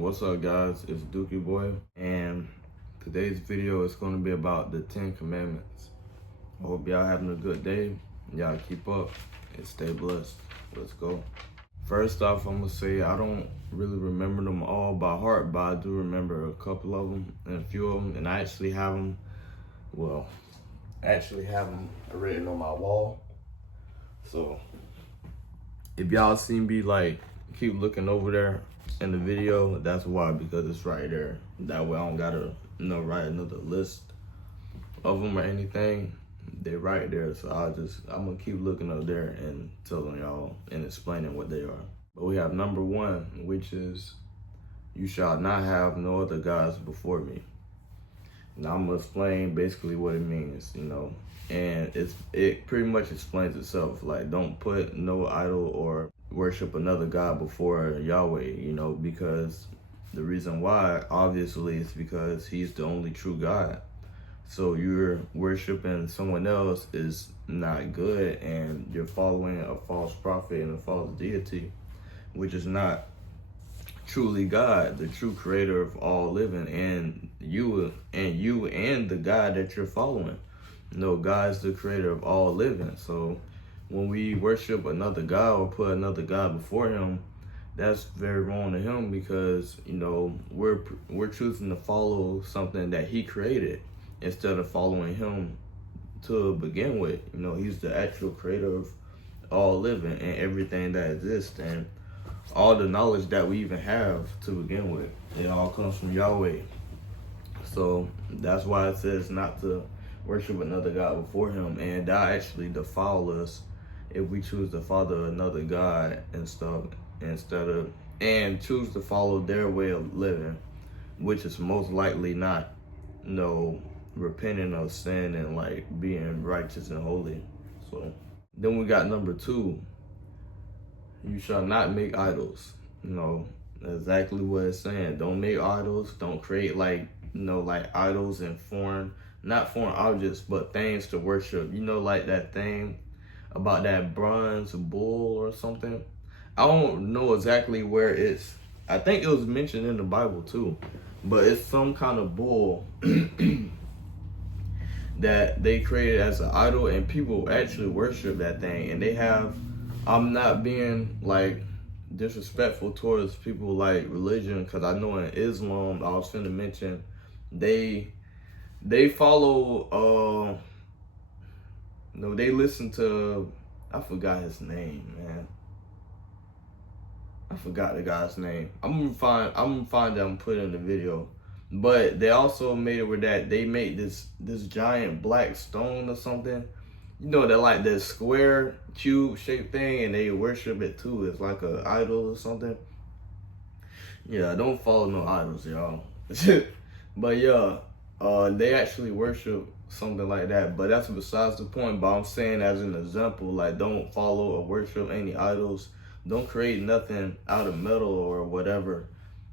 What's up, guys? It's Dookie Boy, and today's video is going to be about the 10 Commandments. I hope y'all having a good day. Y'all keep up and stay blessed. Let's go. First off, I'm going to say I don't really remember them all by heart, but I do remember a couple of them and a few of them, and I actually have them, written on my wall. So if y'all see me keep looking over there in the video, that's why, because it's right there. That way I don't gotta write another list of them or anything. They're right there, so I'm gonna keep looking up there and telling y'all and explaining what they are. But we have number 1, which is, you shall not have no other gods before me. Now I'm gonna explain basically what it means, and it pretty much explains itself. Like, don't put no idol or worship another god before Yahweh, because the reason why, obviously, is because he's the only true God. So you're worshiping someone else is not good, and you're following a false prophet and a false deity, which is not truly God, the true creator of all living, and you and the God that you're following. God's the creator of all living. So when we worship another God or put another God before him, that's very wrong to him, because we're choosing to follow something that he created instead of following him to begin with. He's the actual creator of all living and everything that exists, and all the knowledge that we even have to begin with, it all comes from Yahweh. So that's why it says not to worship another God before him, and that actually defile us if we choose to follow another God and stuff and choose to follow their way of living, which is most likely not repenting of sin and being righteous and holy. So then we got number 2. You shall not make idols. Exactly what it's saying. Don't make idols. Don't create idols and not foreign objects, but things to worship. Like that thing about that bronze bull or something. I don't know exactly where it's. I think it was mentioned in the Bible too, but it's some kind of bull that they created as an idol, and people actually worship that thing. And they have, I'm not being disrespectful towards people religion, because I know in Islam, I was finna mention, they follow they listen to, I forgot his name, man. I forgot the guy's name. I'm gonna find them, put it in the video. But they also made it where that they made this giant black stone or something. That this square cube shaped thing, and they worship it too. It's like a idol or something. Yeah, don't follow no idols, y'all. But yeah, they actually worship something like that. But that's besides the point. But I'm saying as an example, don't follow or worship any idols. Don't create nothing out of metal or whatever,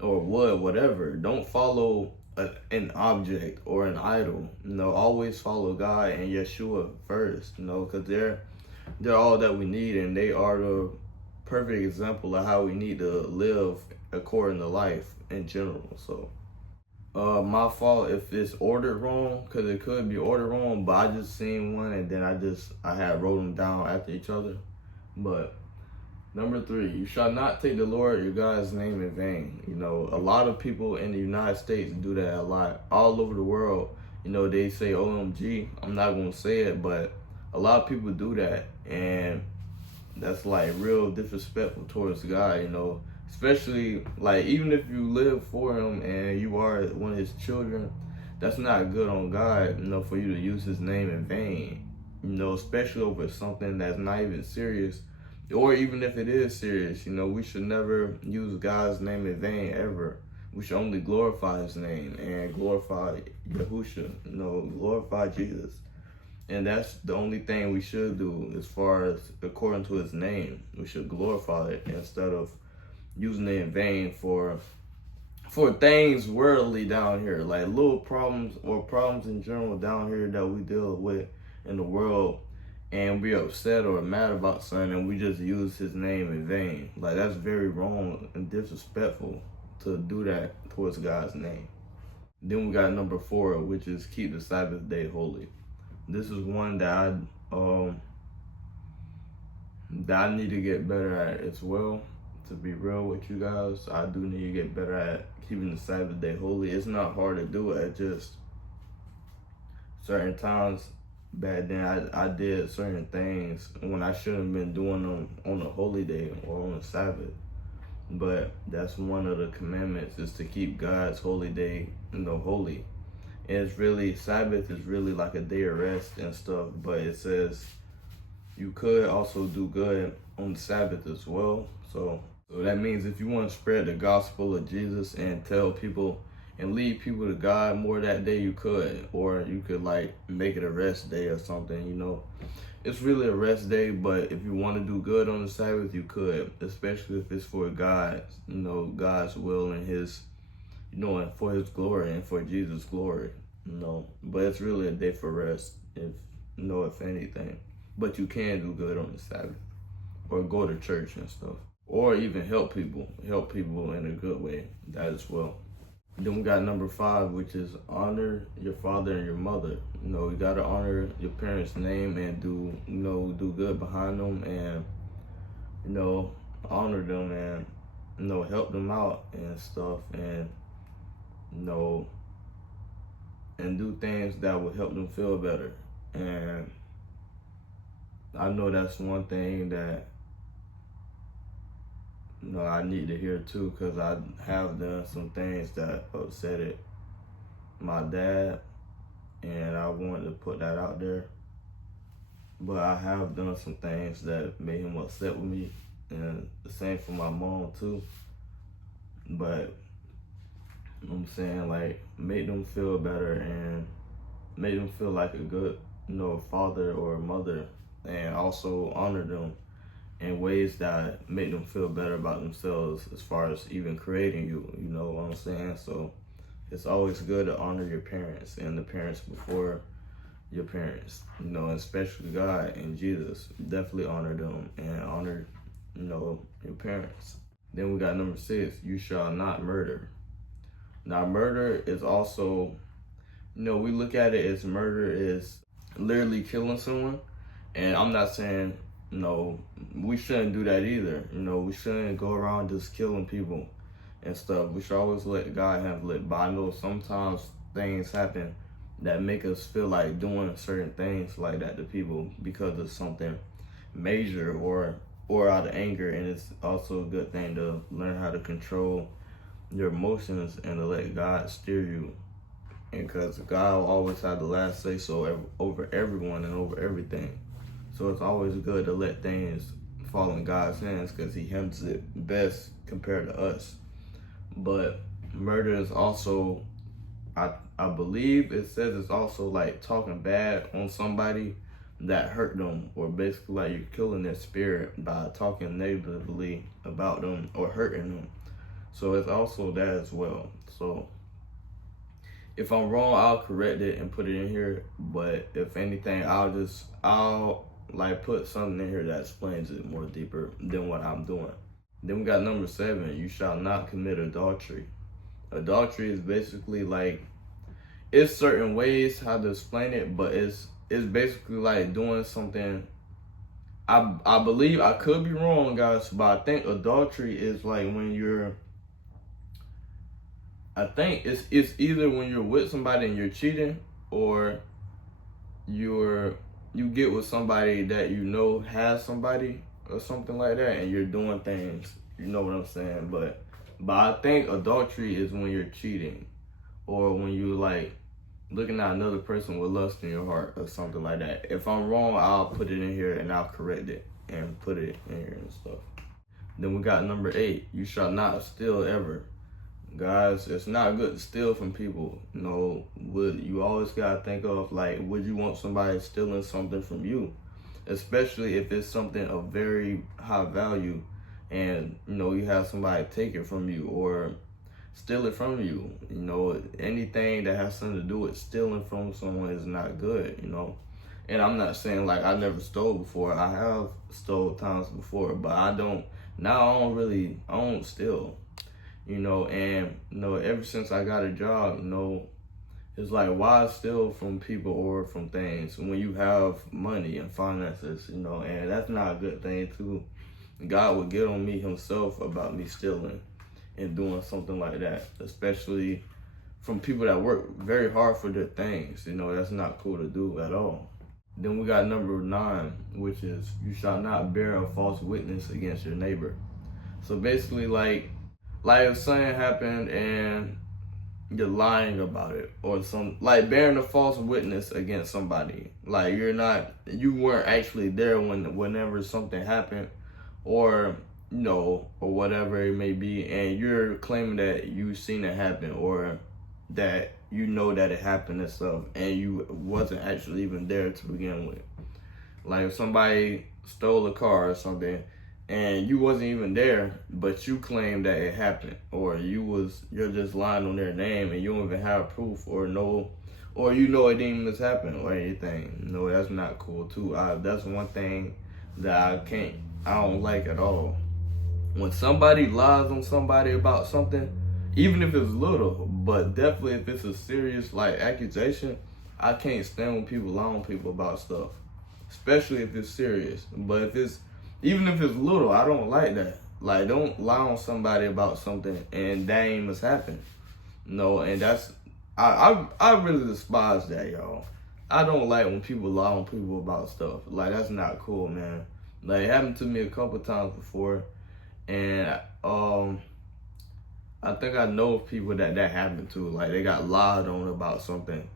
or wood, whatever. Don't follow an object or an idol. Always follow God and Yeshua first. Because they're all that we need, and they are the perfect example of how we need to live according to life in general. So my fault if it's ordered wrong, because it could be ordered wrong, but I just seen one, and then I had wrote them down after each other. But number 3, you shall not take the Lord your God's name in vain. A lot of people in the United States do that a lot. All over the world, they say OMG. I'm not going to say it, but a lot of people do that. And that's real disrespectful towards God, Especially even if you live for him and you are one of his children, that's not good on God, for you to use his name in vain. Especially over something that's not even serious. Or even if it is serious, we should never use God's name in vain ever. We should only glorify his name and glorify Yahusha, glorify Jesus. And that's the only thing we should do as far as according to his name. We should glorify it instead of using it in vain for things worldly down here, little problems or problems in general down here that we deal with in the world, and we're upset or mad about something, and we just use his name in vain. That's very wrong and disrespectful to do that towards God's name. Then we got number 4, which is keep the Sabbath day holy. This is one that I need to get better at as well. To be real with you guys, I do need to get better at keeping the Sabbath day holy. It's not hard to do it. Just certain times back then I did certain things when I shouldn't have been doing them on a holy day or on a Sabbath. But that's one of the commandments, is to keep God's holy day, holy. And it's really, Sabbath is really like a day of rest and stuff, but it says you could also do good on the Sabbath as well. So that means if you want to spread the gospel of Jesus and tell people and lead people to God more that day, you could. Or you could like make it a rest day or something, It's really a rest day, but if you want to do good on the Sabbath, you could, especially if it's for God's will and His, and for His glory and for Jesus' glory, But it's really a day for rest, if anything. But you can do good on the Sabbath, or go to church and stuff, or even help people in a good way, that as well. Then we got number 5, which is honor your father and your mother. You gotta honor your parents' name and do good behind them, and honor them, and help them out and stuff, and and do things that will help them feel better. And I know that's one thing that I need to hear too, because I have done some things that upset my dad, and I wanted to put that out there. But I have done some things that made him upset with me, and the same for my mom too. But I'm saying, like, make them feel better and make them feel like a good, father or mother, and also honor them in ways that make them feel better about themselves, as far as even creating you, you know what I'm saying? So it's always good to honor your parents and the parents before your parents, especially God and Jesus. Definitely honor them and honor, your parents. Then we got number 6, you shall not murder. Now, murder is also, we look at it as murder is literally killing someone. And I'm not saying, we shouldn't do that either. We shouldn't go around just killing people and stuff. We should always let God handle it. But I know sometimes things happen that make us feel like doing certain things like that to people because of something major or out of anger. And it's also a good thing to learn how to control your emotions and to let God steer you. And because God will always have the last say so over everyone and over everything. So it's always good to let things fall in God's hands, because He handles it best compared to us. But murder is also, I believe it says it's also like talking bad on somebody that hurt them, or basically like you're killing their spirit by talking negatively about them or hurting them. So it's also that as well. So if I'm wrong, I'll correct it and put it in here. But if anything, I'll like put something in here that explains it more deeper than what I'm doing. Then we got number 7, you shall not commit adultery. Adultery is basically like, it's certain ways how to explain it, but it's basically like doing something. I believe, I could be wrong, guys, but I think adultery is like when I think it's either when you're with somebody and you're cheating, or you get with somebody that has somebody or something like that, and you're doing things, you know what I'm saying? But I think adultery is when you're cheating, or when you like looking at another person with lust in your heart or something like that. If I'm wrong, I'll put it in here and I'll correct it and put it in here and stuff. Then we got number 8, you shall not steal ever. Guys, it's not good to steal from people. You always gotta think of, like, would you want somebody stealing something from you? Especially if it's something of very high value, and you have somebody take it from you or steal it from you. Anything that has something to do with stealing from someone is not good. And I'm not saying like I never stole before. I have stole times before, but I don't steal. you know, and, you know, ever since I got a job, you know, it's like, why steal from people or from things when you have money and finances, you know, and that's not a good thing too. God would get on me himself about me stealing and doing something like that, especially from people that work very hard for their things. You know, that's not cool to do at all. Then we got number 9, which is you shall not bear a false witness against your neighbor. So basically, like if something happened and you're lying about it, or like bearing a false witness against somebody, like you weren't actually there whenever something happened, or you know, or whatever it may be, and you're claiming that you seen it happen, or that you know that it happened and stuff, and you wasn't actually even there to begin with. Like if somebody stole a car or something and you wasn't even there, but you claim that it happened, or you're just lying on their name and you don't even have proof or you know it didn't even happen or anything. No, that's not cool too. That's one thing that I don't like at all. When somebody lies on somebody about something, even if it's little, but definitely if it's a serious like accusation, I can't stand when people lie on people about stuff, especially if it's serious. But even if it's little, I don't like that. Like, don't lie on somebody about something and that ain't must happen. No, and I really despise that, y'all. I don't like when people lie on people about stuff. Like, that's not cool, man. Like, it happened to me a couple times before, and I think I know of people that happened to. Like, they got lied on about something,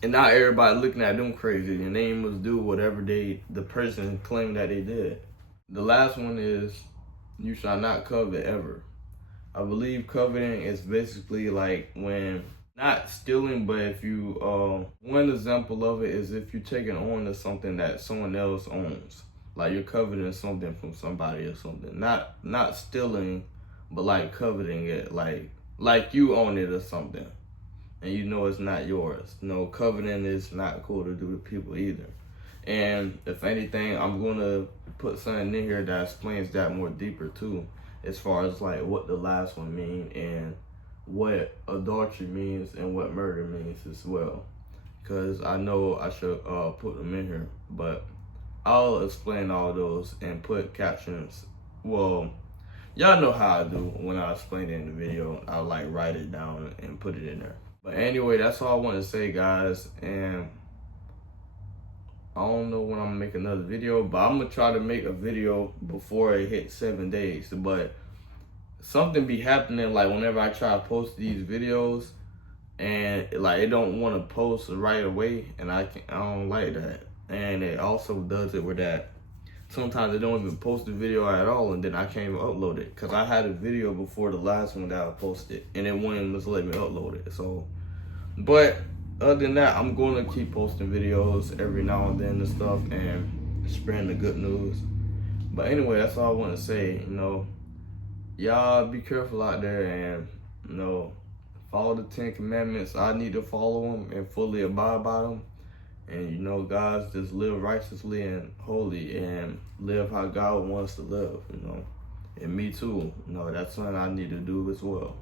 and now everybody looking at them crazy, and they must do whatever the person claimed that they did. The last one is, you shall not covet ever. I believe coveting is basically like when, not stealing, but if you, one example of it is if you're taking on to something that someone else owns. Like you're coveting something from somebody or something. Not stealing, but like coveting it, like you own it or something, and you know it's not yours. No, coveting is not cool to do to people either. And if anything, I'm gonna put something in here that explains that more deeper too, as far as like what the last one means and what adultery means and what murder means as well. Cause I know I should put them in here, but I'll explain all those and put captions. Well, y'all know how I do when I explain it in the video. I'll like write it down and put it in there. But anyway, that's all I want to say, guys. And I don't know when I'm gonna make another video, but I'm gonna try to make a video before it hits 7 days. But something be happening like whenever I try to post these videos, and like it don't want to post right away, and I don't like that. And it also does it with that sometimes it don't even post the video at all, and then I can't even upload it because I had a video before the last one that I posted, and it wouldn't even just let me upload it. So, but other than that, I'm going to keep posting videos every now and then and stuff, and spreading the good news. But anyway, that's all I want to say. You know, y'all be careful out there, and you know, follow the 10 commandments. I need to follow them and fully abide by them. And you know, guys, just live righteously and holy and live how God wants to live, you know. And me too, you know, that's something I need to do as well.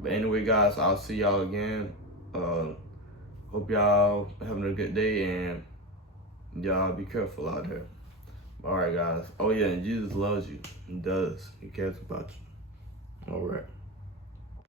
But anyway, guys, I'll see y'all again. Hope y'all having a good day, and y'all be careful out there. All right, guys. Oh yeah, and Jesus loves you. He does. He cares about you. All right.